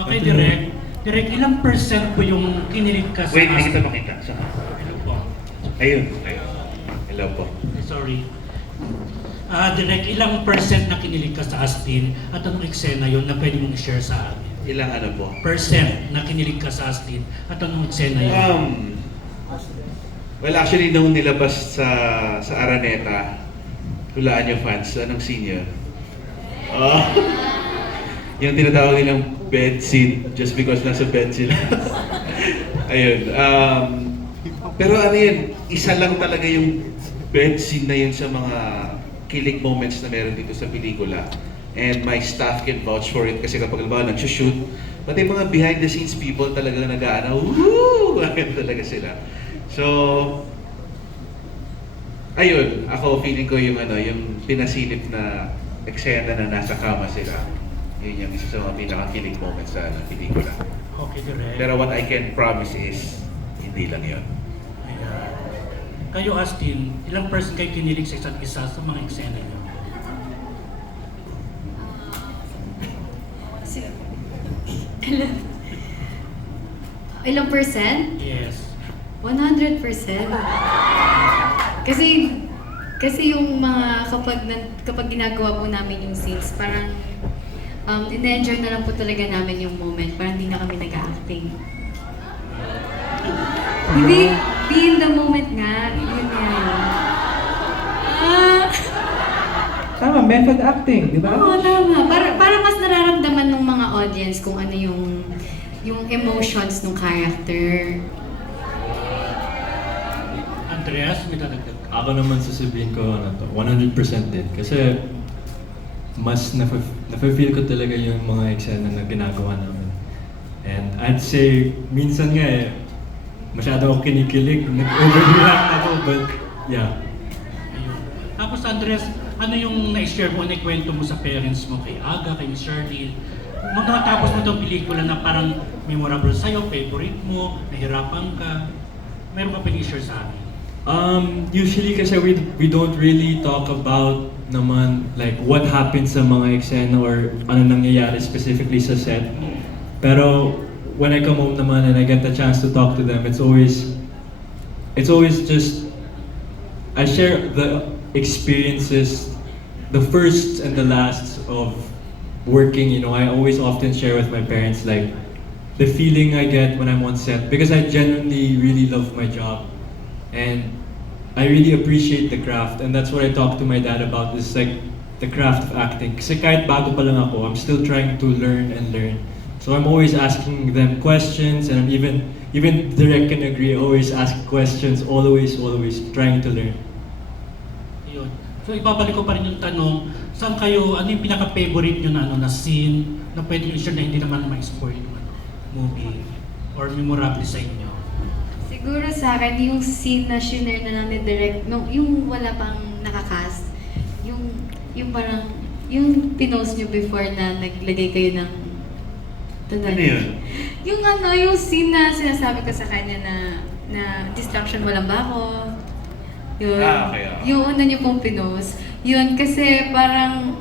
Okay, direct. Direct, ilang percent po yung kinilig ka sa Wait, hindi kita makita. Saan? Hello po. Ayun. Ayun. Hello po. Sorry. Ah, direct, ilang percent na kinilig ka sa Astin at anong eksena yun na pwede mong i-share sa amin? Ilang ano po? Percent na kinilig ka sa Astin at anong eksena yun? Um, well, actually, nung nilabas sa sa Araneta, hulaan niyo fans, anong yun? Oh, yung tinatawag nilang bed scene just because nasa bed sila. Ayun. Um, pero ano yun, isa lang talaga yung bed scene na yun sa mga kilig moments na meron dito sa pelikula. And my staff can vouch for it kasi kapag halimbawa nag-shoot, pati mga behind the scenes people talaga nag-ano, woo! Ganun talaga sila. So, ayun, ako feeling ko yung ano, yung pinasilip na eksena na nasa kama sila. Yun yung isa sa mga pinakakilig moments sa pelikula. Okay, direct. Pero what I can promise is, hindi lang yun. Ayan. Kayo, Astin, ilang percent kayo kinilig sa isa't isa sa mga eksena nyo? Si- Ilang percent? Yes. 100%. Kasi kasi yung mga kapag nan- kapag ginagawa po namin yung scenes, parang um, ina-enjoy na lang po talaga namin yung moment. Parang hindi na kami nag-acting. Hindi, be in the moment nga. Yun yun. Ah, Tama, method acting, di ba? Oo, tama. Para, para mas nararamdaman ng mga audience kung ano yung yung emotions ng character. Andreas, may dadagdag? Ako naman sasabihin ko ano to, 100% din. Kasi mas nafe-feel ko talaga yung mga eksena na ginagawa namin. And I'd say, minsan nga eh, masyado ako kinikilig, nag-overreact ako, but yeah. Ayun. Tapos Andres, ano yung na-share mo, na-kwento mo sa parents mo, kay Aga, kay Miss Shirley? Nung nakatapos mo itong pelikula na parang memorable sa'yo, favorite mo, nahirapan ka, meron ka pa share sa amin? Um, usually kasi we, we don't really talk about naman like what happens sa mga eksena or ano nangyayari specifically sa set. Pero when I come home naman and I get the chance to talk to them, it's always it's always just I share the experiences, the first and the lasts of working, you know, I always often share with my parents like the feeling I get when I'm on set because I genuinely really love my job and I really appreciate the craft and that's what I talk to my dad about is like the craft of acting kasi kahit bago pa lang ako I'm still trying to learn and learn so I'm always asking them questions and I'm even even direct can agree always ask questions always always trying to learn Ayun. So ibabalik ko pa rin yung tanong, saan kayo, ano yung pinaka-favorite nyo na, ano, na scene na pwede nyo i-share na hindi naman ma-spoil yung ano, movie or memorable sa inyo? Siguro sa akin, yung scene na shinare na ni Direct, no, yung wala pang nakakast, yung, yung parang, yung pinost nyo before na naglagay kayo ng Ano yun? Yung ano, yung scene na sinasabi ko sa kanya na na distraction mo lang ba ako? Yun. Ah, okay, ah. Yung una niyo pong pinost. Yun, kasi parang,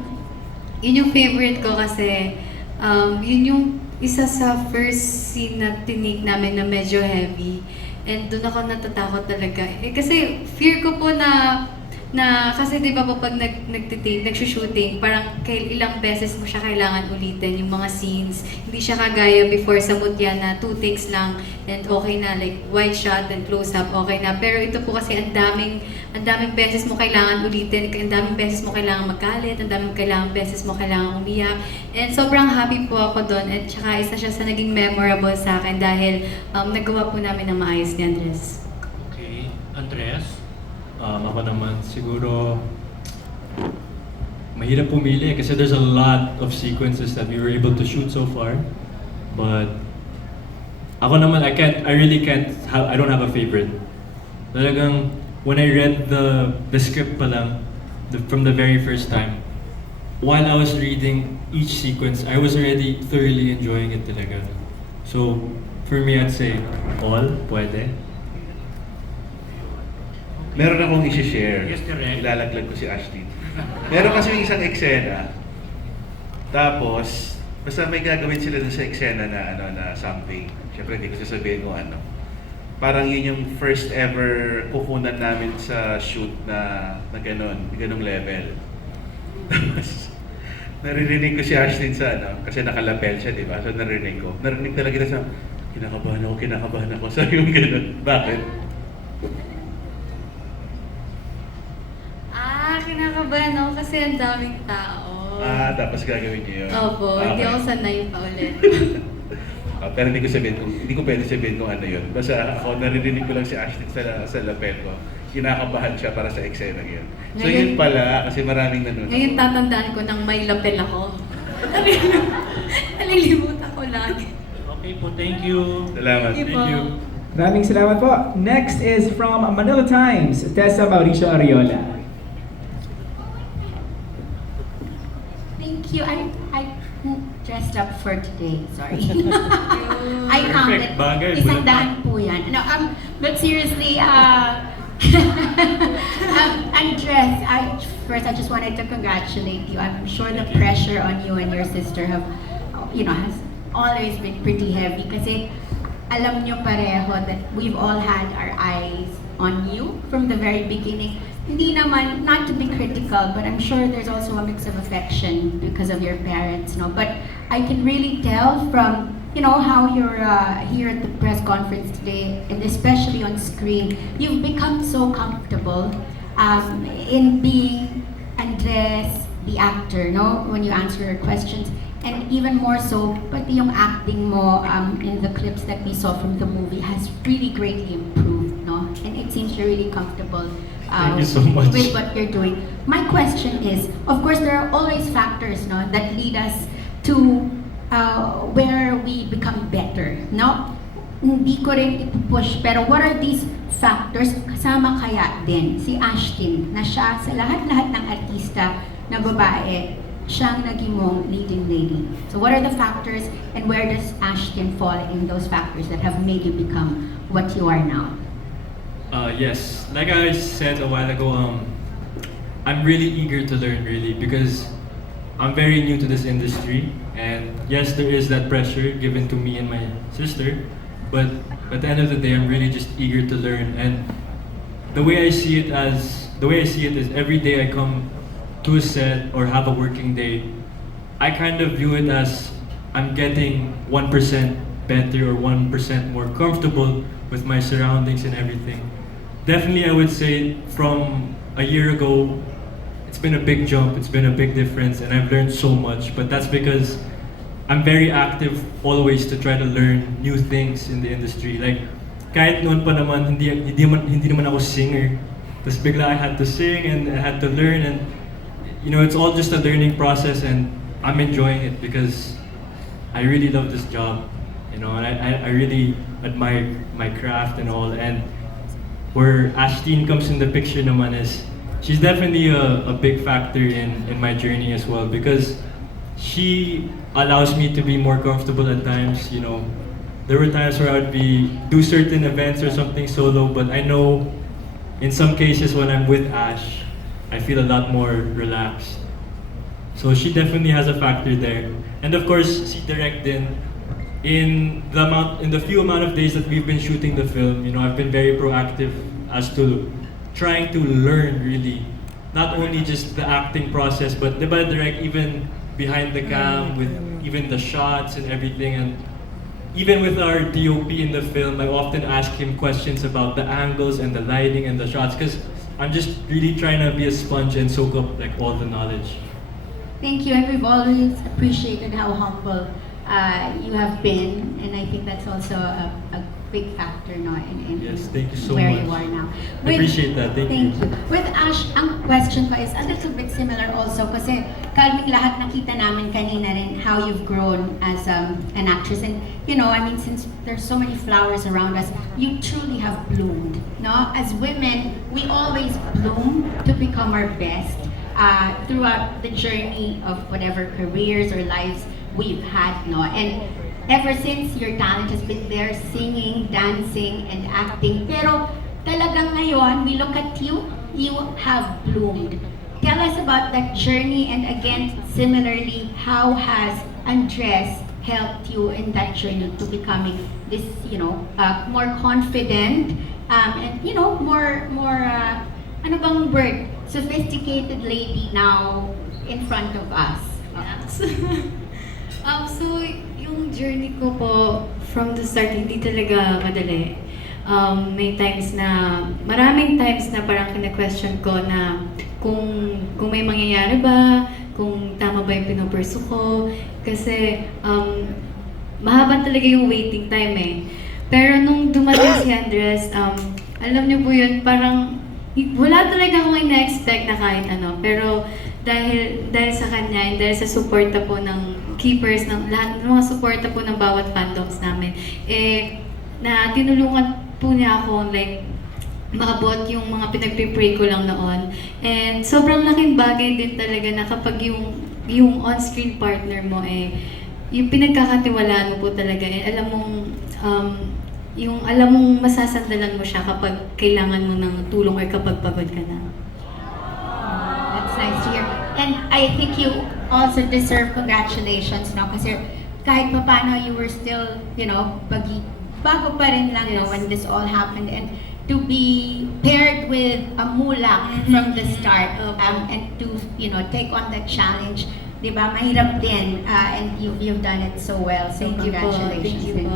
yun yung favorite ko kasi, um, yun yung isa sa first scene na tinig namin na medyo heavy. And doon ako natatakot talaga. Eh, kasi fear ko po na na kasi 'di ba kapag nag nagtitape, nagshooting, parang kay ilang beses mo siya kailangan ulitin yung mga scenes. Hindi siya kagaya before sa Mutya na two takes lang and okay na like wide shot and close up okay na. Pero ito po kasi ang daming ang daming beses mo kailangan ulitin, ang daming beses mo kailangan magkalit, ang daming kailangan beses mo kailangan umiyak. And sobrang happy po ako doon at saka isa siya sa naging memorable sa akin dahil um, nagawa po namin ng maayos ni Andres. Okay. Andres? Um, ako naman siguro mahirap pumili kasi there's a lot of sequences that we were able to shoot so far. But ako naman I can't I really can't I don't have a favorite. Talagang when I read the the script pa lang the, from the very first time while I was reading each sequence I was already thoroughly enjoying it talaga. So for me I'd say all pwede Meron akong isi-share. Yes, direct. Ilalaglag ko si Ashley. Meron kasi yung isang eksena. Tapos, Basta may gagawin sila dun sa eksena na ano na something. Siyempre hindi ko sasabihin kung ano. Parang yun yung first ever kukunan namin sa shoot na na ganun, ganung level. Tapos, naririnig ko si Ashlyn sa ano, kasi nakalapel siya, di ba? So narinig ko. Narinig talaga kita sa, kinakabahan ako, kinakabahan ako. So yung ganun. Bakit? Kinakabahan ako kasi ang daming tao. Ah, tapos gagawin niyo yun. Opo, hindi ako sanay pa ulit. Ah, pero hindi ko sabihin kung hindi ko pwede sabihin kung ano yun. Basta ako naririnig ko lang si Ashley sa sa lapel ko. Kinakabahan siya para sa eksena yun. So Ngayon- yun pala kasi maraming nanonood. Ngayon tatandaan ko nang may lapel ako. Nalilimutan ko lagi. Okay po, thank you. Salamat. Thank Thank you. Maraming salamat po. Next is from Manila Times, Tessa Mauricio Ariola. Thank you. I I dressed up for today. Sorry. I counted. Perfect. Bagay, Isang bulak. daan po yan. No, um, but seriously, uh, um, Andres, I, first I just wanted to congratulate you. I'm sure the pressure on you and your sister have, you know, has always been pretty heavy kasi alam nyo pareho that we've all had our eyes on you from the very beginning. Hindi naman, not to be critical, but I'm sure there's also a mix of affection because of your parents, no? But I can really tell from, you know, how you're uh, here at the press conference today, and especially on screen, you've become so comfortable um, in being Andres, the actor, no? When you answer your questions. And even more so, pati yung acting mo um, in the clips that we saw from the movie has really greatly improved, you're really comfortable uh, Thank you so much. with what you're doing. My question is, of course, there are always factors, no, that lead us to uh, where we become better, no? Hindi ko rin ipupush, pero what are these factors? Kasama kaya din si Ashton na siya sa lahat-lahat ng artista na babae, siyang naging mong leading lady. So what are the factors and where does Ashton fall in those factors that have made you become what you are now? Uh, yes, like I said a while ago, um, I'm really eager to learn really because I'm very new to this industry, and yes, there is that pressure given to me and my sister, but at the end of the day, I'm really just eager to learn. And the way I see it as the way I see it is every day I come to a set or have a working day, I kind of view it as I'm getting one percent better or one percent more comfortable with my surroundings and everything. Definitely, I would say from a year ago, it's been a big jump. It's been a big difference, and I've learned so much. But that's because I'm very active always to try to learn new things in the industry. Like kahit noon pa naman hindi hindi man hindi naman ako singer. Tapos bigla I had to sing and I had to learn and you know it's all just a learning process and I'm enjoying it because I really love this job. You know, and I, I, I really admire my craft and all and where Ashteen comes in the picture naman is she's definitely a, a big factor in, in my journey as well because she allows me to be more comfortable at times, you know. There were times where I would be do certain events or something solo, but I know in some cases when I'm with Ash, I feel a lot more relaxed. So she definitely has a factor there. And of course, si Direct in the amount, in the few amount of days that we've been shooting the film, you know, I've been very proactive as to trying to learn really, not only just the acting process, but diba Direct even behind the cam mm-hmm. with even the shots and everything. And even with our DOP in the film, I often ask him questions about the angles and the lighting and the shots because I'm just really trying to be a sponge and soak up like all the knowledge. Thank you, and we've always appreciated how humble uh, you have been, and I think that's also a, a big factor no, in, in Yes, thank you so where much. you are now. I appreciate that. Thank you. With Ash, ang question pa is a little bit similar also kasi kalming lahat nakita namin kanina rin how you've grown as um, an actress. And you know, I mean, since there's so many flowers around us, you truly have bloomed. No? As women, we always bloom to become our best uh, throughout the journey of whatever careers or lives we've had. No? And ever since your talent has been there, singing, dancing, and acting. Pero talagang ngayon, we look at you, you have bloomed. Tell us about that journey and again, similarly, how has Andres helped you in that journey to becoming this, you know, uh, more confident, um, and, you know, more, more, uh, ano bang word? Sophisticated lady now in front of us. um, so, yung journey ko po from the start, hindi talaga madali. Um, may times na, maraming times na parang kina-question ko na kung, kung may mangyayari ba, kung tama ba yung pinupursu ko. Kasi, um, mahaba talaga yung waiting time eh. Pero nung dumating si Andres, um, alam niyo po yun, parang wala talaga akong ina-expect na kahit ano. Pero dahil dahil sa kanya dahil sa suporta po ng keepers ng lahat ng mga suporta po ng bawat fandoms namin eh na tinulungan po niya ako like maabot yung mga pinagpipray ko lang noon. And sobrang laking bagay din talaga na kapag yung yung on-screen partner mo eh yung pinagkakatiwalaan mo po talaga eh alam mong um, yung alam mong masasandalan mo siya kapag kailangan mo ng tulong or kapag pagod ka na. That's nice to hear. And I think you also deserve congratulations, no? Kasi kahit pa paano, you were still, you know, bagi, bago pa rin lang, no, Yes. when this all happened. And to be paired with a mulak from the start, um, and to, you know, take on that challenge, di ba, mahirap din. Uh, and you, you've done it so well. So Thank you po. congratulations. Thank you din. po.